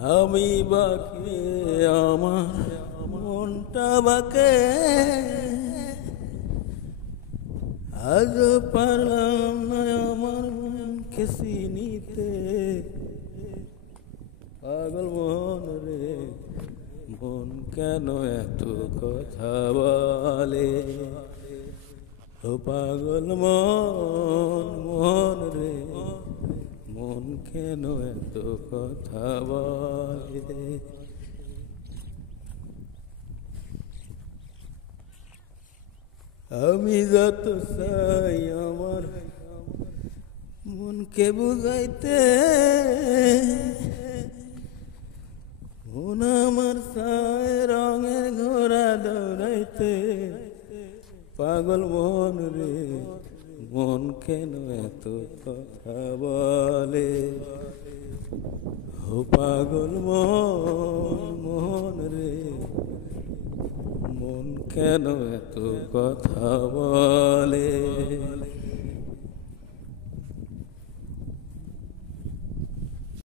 আমি বাকে আমার মনটা বাকে আজ পারলাম না আমার মনকে চিনিতে। পাগল মন রে মন কেন এত কথা বলে, ও পাগল মন মন রে মন কেন এত কথা বলে। আমি যত চাই আমার মনকে বুঝাইতে, মন আমার চায় রঙের ঘোড়া দৌড়াইতে। পাগল মন রে মন কেন এত কথা বলে, ও পাগল মন মন রে মন কেন এত কথা বলে।